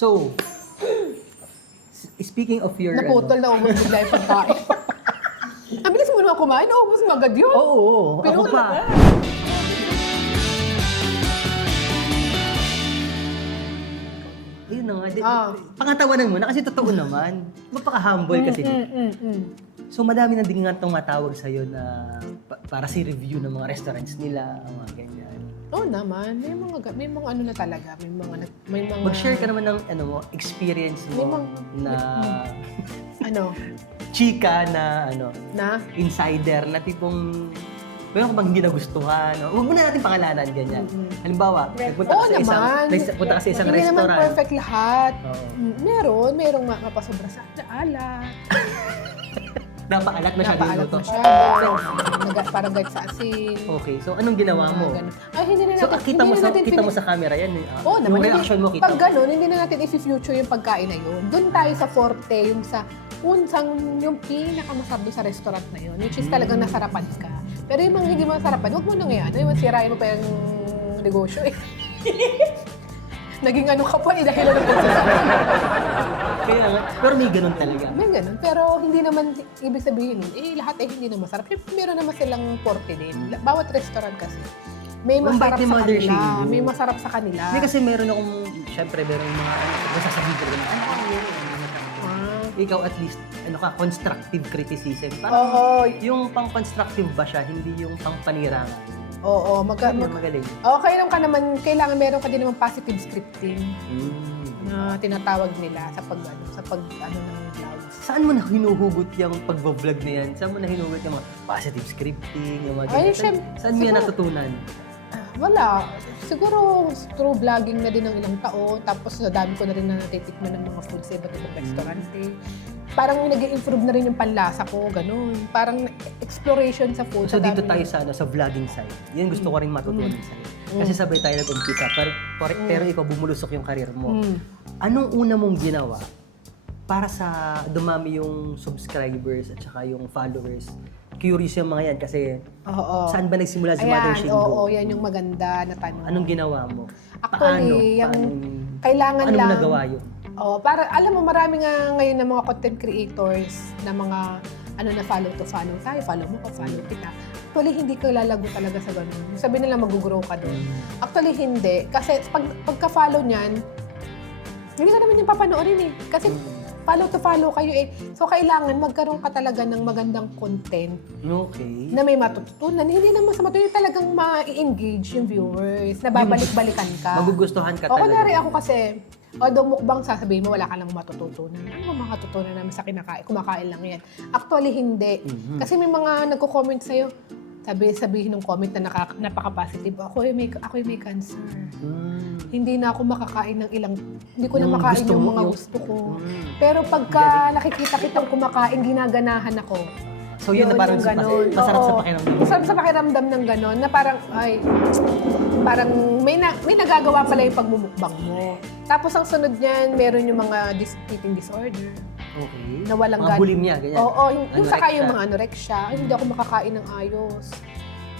So, speaking of your... Naputol na ubos bigla yung pagkain. Ang bilis mo naman kumain, naubos mo agad yun. Oo, ako Pinutol pa. na. Ayun na nga. Ah. Pangatawanan mo na kasi totoo naman. Mapaka-humble kasi. So madami na din nga tumatawag sa'yo na para si review ng mga restaurants nila, mga ganyan. Oo naman, may mga ano na talaga, may mga Mag-share ka naman ng experience May mo na ano, chika na na insider na tipong meron ka bang hindi nagustuhan? Huwag muna natin pangalanan, ganyan. Halimbawa, nagpunta ka sa isang, punta ka sa isang hindi restaurant. naman perfect lahat. Oo. Merong mapasobra sa alat. Napaalat masyado yung Napaalat luto. masyado. Parang guide sa asin. Okay, so anong ginawa mo? Ganun. Ay, hindi na So natin, kita mo hindi na sa natin kita mo sa camera yan. Oo naman. Yung reaction mo kita Pag mo. gano'n, hindi na natin i-future yung pagkain na yun. Doon tayo sa forte, yung sa yung pinakamasarap doon sa restaurant na yun, which is talagang nasarapan ka. Pero yung mga hindi masarapan, huwag mo nang yan. Yung sirain mo pa yung negosyo eh. Naging ano ka pa, dahil na Kaya nga, pero may ganun talaga. May ganun. Pero hindi naman ibig sabihin nun, lahat hindi na masarap. Meron naman silang forte din. Bawat restaurant kasi. May Ang masarap bait ni sa Mother kanila. Shane. May masarap sa kanila. Hindi kasi meron akong, syempre meron mga masasabihin ko rin. Ikaw at least, constructive criticism. Parang Oo. yung pang-constructive ba siya, hindi yung pang-panirangan. Oo. Magaling. Kailangan meron ka din naman positive scripting na tinatawag nila sa pag ng vlogs. Saan mo na hinuhugot yung pag-vlog na yan? Saan mo na hinuhugot yung mga positive scripting, yung mga Ay, ganyan? Saan mo yan natutunan? Wala. Siguro through vlogging na din ng ilang taon. Tapos nadami ko na rin na natitikman ng mga food sa iba't ibang restaurante. Parang nag-i-improve na rin yung panlasa ko, ganun. Parang exploration sa food. So dito tayo sa vlogging side. Yan gusto ko rin matutunan sa'yo. Kasi sabay tayo nag-umpisa, pero ikaw bumulusok yung karir mo. Anong una mong ginawa para sa dumami yung subscribers at saka yung followers? Curious yung mga yan kasi saan ba nagsimula si Mother Shane Go? Oo, yan yung maganda na tanong. Anong ginawa mo? Actually, kailangan paano lang. mo nagawa yun? Para alam mo, marami nga ngayon ng mga content creators na mga na follow tayo, follow mo ko, follow kita. Actually, hindi ka lalago talaga sa ganun. Sabi nila mag-grow ka doon. Actually, hindi. Kasi pagka-follow niyan, hindi ka naman yung papanoorin eh. Kasi follow kayo eh. So, kailangan magkaroon ka talaga ng magandang content Okay. na may matututunan. Hindi naman sa matutunan, talagang ma-engage yung viewers, na babalik-balikan ka. Magugustuhan ka O, talaga. kunwari ako kasi, although mukbang sasabihin mo, wala ka lang matututunan. Ano ba matutunan namin sa kumakain lang yan? Actually, hindi. Kasi may mga nagko-comment sa'yo, sabihin ng comment na napaka-positive. Ako may cancer. Hindi na ako makakain ng hindi ko na Yung makain gusto yung mo, mga yung- gusto ko. Pero pagka nakikita kitang kumakain, ginaganahan ako. So yun na parang yung ganon. masarap sa Oo. pakiramdam. Masarap sa pakiramdam ng gano'n, na parang may nagagawa pala yung pagmumukbang mo. Tapos ang sunod niyan, meron yung mga eating disorder. Okay. Na walang mga bulimia, ganyan. Oo, yung saka Anorexia. yung mga anorexia. Ay, hindi ako makakain ng ayos.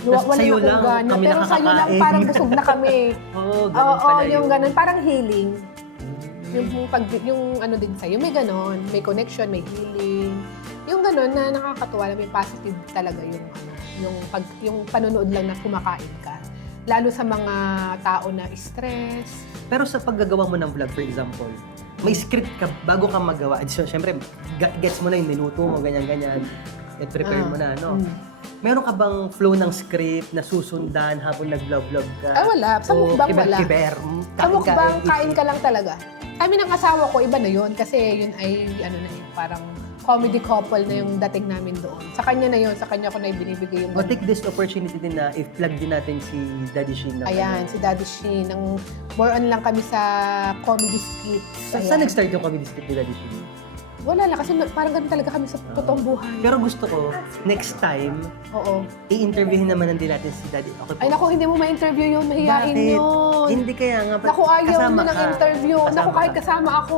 Tas sa'yo akong lang, gana. kami Pero sa'yo lang, nakakakain. parang busog na kami. Oo, ganun Oo, pala yung yun. ganun. Parang healing. Yung ano din sa'yo, may ganon. May connection, may healing. Yung ganon na nakakatuwa, na may positive talaga yung panonood lang na kumakain ka. Lalo sa mga tao na stress. Pero sa paggagawa mo ng vlog, for example, may script ka bago ka magawa. So, syempre, gets mo na yung minuto mo, ganyan-ganyan. At prepare mo na, no? Meron ka bang flow ng script na susundan habang nag-vlog ka? Wala. Sa mukbang wala. Kiber, Sa mukbang, kain ka lang talaga. Kami ng asawa ko, iba na yun. Kasi yun ay, parang comedy couple na yung dating namin doon. Sa kanya na yun. Sa kanya ko na ibinibigay yung... O take this opportunity din na i-plug din natin si Daddy Shane. Ayan, si Daddy Shane. More on lang kami sa comedy skits. Saan nag-start yung comedy skit ni Daddy Shane? Wala lang, kasi parang ganun talaga kami sa totoong buhay. Pero gusto ko, next time, Oo. i-interviewin naman din natin si Daddy. Okay po. Ay, naku, hindi mo ma-interview yun. Mahihain Bakit? yun. Hindi kaya nga. Naku, ayaw kasama mo ng ka. interview. Kasama Naku, kahit ka. kasama ako.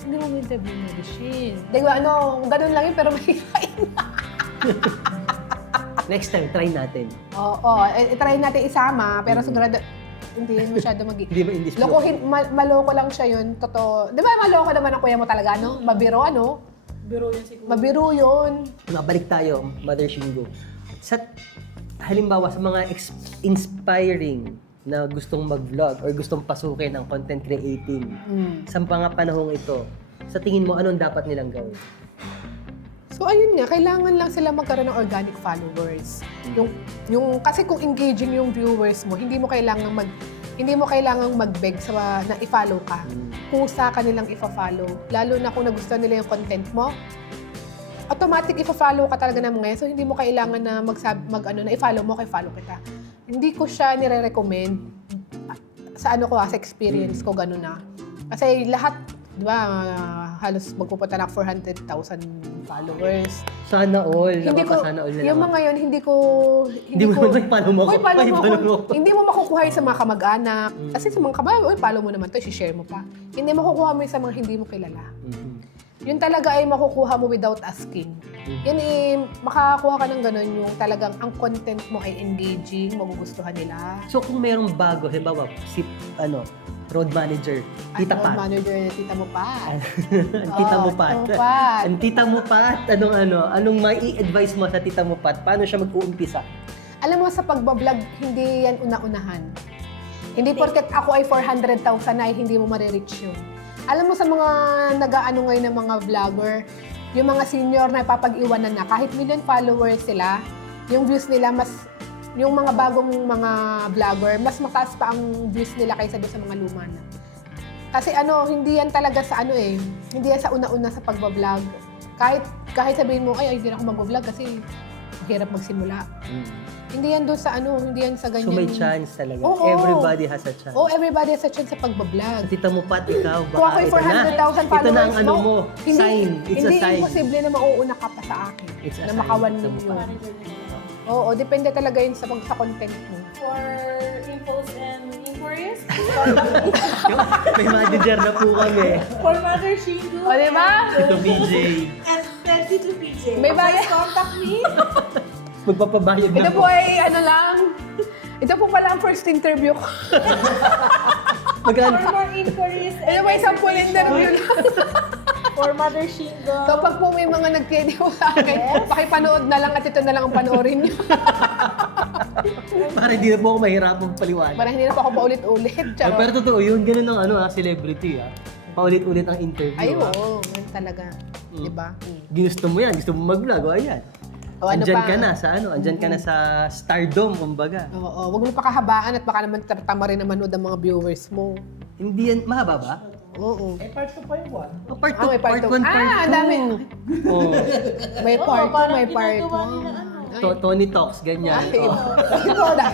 Hindi mo ma-interview na di Shane. Di ba, ganun lang yun, pero mahihain. Next time, try natin. Oo, try natin isama, pero sigurado, Hindi yan masyado Hindi ba indis Lokohin, maloko lang siya yun. Totoo. Di ba maloko naman ang kuya mo talaga, no? Mabiro, ano? Biro yun siguro. Mabiro yun. Mabalik tayo, Mother Shingo. Sa halimbawa sa mga inspiring na gustong mag-vlog or gustong pasukin ang content creating sa mga panahong ito, sa tingin mo anong dapat nilang gawin? So ayun nga, kailangan lang sila magkaroon ng organic followers. Yung kasi kung engaging yung viewers mo, hindi mo kailangang mag-beg sa na i-follow ka. Kusa ka nilang i-follow. Lalo na kung nagustuhan nila yung content mo, automatic i-follow ka talaga ng mga. So hindi mo kailangan na na i-follow mo, follow kita. Hindi ko siya nire-recommend sa sa experience ko gano'n na. Kasi lahat, di ba, halos magpupunta na 400,000 followers. Sana all. Hindi ko, Sana all na yung naman. mga yun, hindi Hindi mo naman follow mo ako. Uy, follow mo Follow ako. mo. Hindi mo makukuha yun sa mga kamag-anak. Kasi sa mga kamag-anak, uy, follow mo naman to, share mo pa. Hindi makukuha mo yun sa mga hindi mo kilala. Yun talaga ay makukuha mo without asking. Yan makakakuha ka ng ganun yung talagang ang content mo ay engaging, magugustuhan nila. So kung merong bago, halimbawa, si, road manager, Tita Ano, Pat. manager na tita mo pa. Ang Tita mo Pat. Tita mo Pat. Ang Tita mo Pat, anong mai-advise mo sa Tita mo Pat? Paano siya mag-uumpisa? Alam mo, sa pagbablog, hindi yan una-unahan. Hindi porket ako ay 400,000 na ay hindi mo marireach yun. Alam mo sa mga nag-aano ngayon ng mga vlogger, yung mga senior na papag-iwanan na, kahit million followers sila, yung views nila yung mga bagong mga vlogger, mas mataas pa ang views nila kaysa doon sa mga luma na. Kasi hindi yan talaga sa hindi yan sa una-una sa pagbablog. Kahit sabihin mo, ay hindi na ako mag-vlog kasi hirap magsimula. Hindi yan doon sa hindi yan sa ganyan. So may chance talaga. Oo. Everybody has a chance. Oh, everybody has a chance sa pagbablog. Tita mo Pat, ikaw, Kung ako baka ay ito na. 400,000 followers Ito na ang ano mo. Sign. It's a hindi sign. imposible na mauuna ka pa sa akin. It's a Na sign. maka-1 Ito mo million. pa. Manager nila. Oo, depende talaga yun sa content mo. For infos and inquiries, May manager na po kami. for Mother Shingo. O, di ba? Ito, BJ. And 32 PJ. May bayad. Contact me. Magpapabayad na Ito po ay lang. Ito po pala ang first interview ko. Magkano? For more inquiries Ito po isang full interview lang. For Mother Shingo. So pag po may mga nag-credit sa akin, pakipanood na lang at ito na lang ang panoorin niyo. Para hindi na po ako mahirapang paliwanag. Para hindi na po ako paulit-ulit. Ah, pero totoo yun, ganun ang celebrity paulit-ulit ang interview. Ay, oo. Yan talaga. Di ba? Ginusto mo yan, gusto mo mag-vlog, o ayan. O, ano Andyan pa? ka na sa andyan ka na sa stardom, kumbaga. Oo, wag mo pakahabaan at baka naman tama rin na manood ang mga viewers mo. Hindi yan, mahaba ba? Oo. Eh, part 2 pa yung one. O, part 2, may part part 1, two. part 2. Ah, ang dami. Oh, May part 2, may part 2. ginagawa nila Tony Talks, ganyan. Ay, Oh. ito na.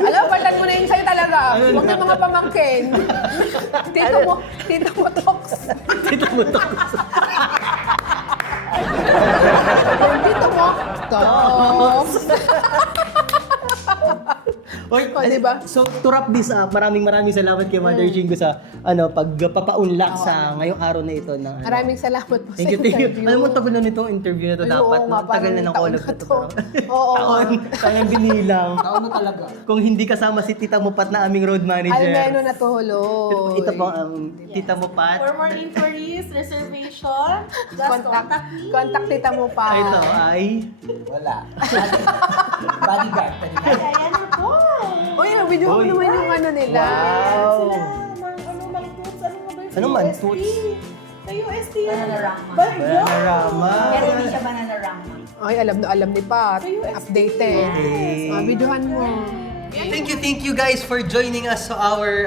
Alam, palitan mo na yung sa'yo talaga. Huwag na mga pamangkin. Tito mo talks. Tito mo Talks. Tito mo talks. Oy, diba? So, to wrap this up, maraming salamat kay Mother Jingo sa pagpapaunlak sa ngayong araw na ito. Maraming salamat po Thank sa you, thank you. interview. Alam mo, tagal na nitong interview na to Ay, dapat. oo nga, Tagal na ng parang call taon up na na to. to. Oo. Taon. Kaya binilang. Taon na talaga. Kung hindi kasama si Tita Mo Pat na aming road manager. Ay, meron na tuloy. Ito po ang Tita Mo Pat. For more inquiries, reservation, just contact me. Contact tita mo pa. Ito ay... Wala. Bodyguard. Ayan na po. Uy, video mo Uy. naman yung ano nila. Wow. Sila, mang tools, ano nga ba yun? Ano man, UST? tools? Sa UST yan. Bananarama. Bananarama. Pero hindi siya bananarama. Ay, alam na alam ni Pat. Sa UST. Updated. Okay. Videohan mo. Thank you guys for joining us sa our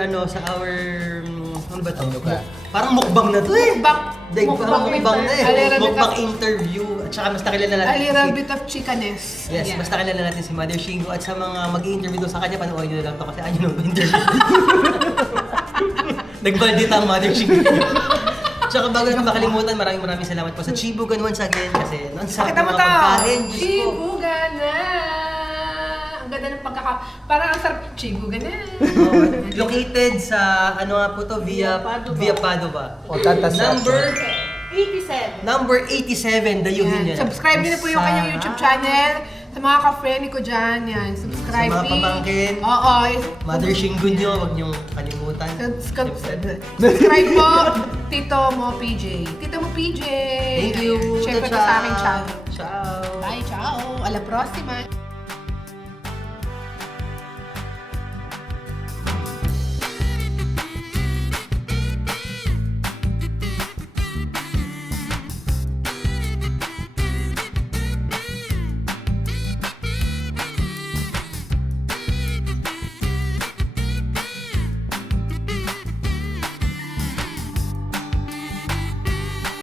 ano ba tawag ba? Parang mukbang na to eh. Parang mukbang na eh. A little bit Mukbang of- interview. At saka mas nakilala natin A little bit of chicanness. Yes, Yeah. basta kilala natin si Mother Shingo at sa mga mag-i-interview doon sa kanya, panoorin nyo na lang to kasi ayaw nyo interview. Nagbandit ang Mother Shingo. Tsaka bago naman makalimutan, maraming salamat po sa Chibugan once again kasi non-stop Pakita na mo mga to! pagkain. Diyos ko. Chibugan na! Ang ganda ng parang ang sarap Chibugan na. Oh, located sa, ano nga po to, via Padova. O, tata sa... Number 87. Number 87, dayuhin Yan. yan. Subscribe niyo na po yung Sa- kanyang YouTube channel. Sa mga ka-friend ko dyan, yan. Subscribe. Sa mga pamangkin. Oo. Mother Shingun nyo, huwag niyong kalimutan. Subscribe po, Tito Mo PJ. Tito Mo PJ. Thank you. Siyempre Ciao. sa aking channel. Ciao. Bye, ciao. A la próxima.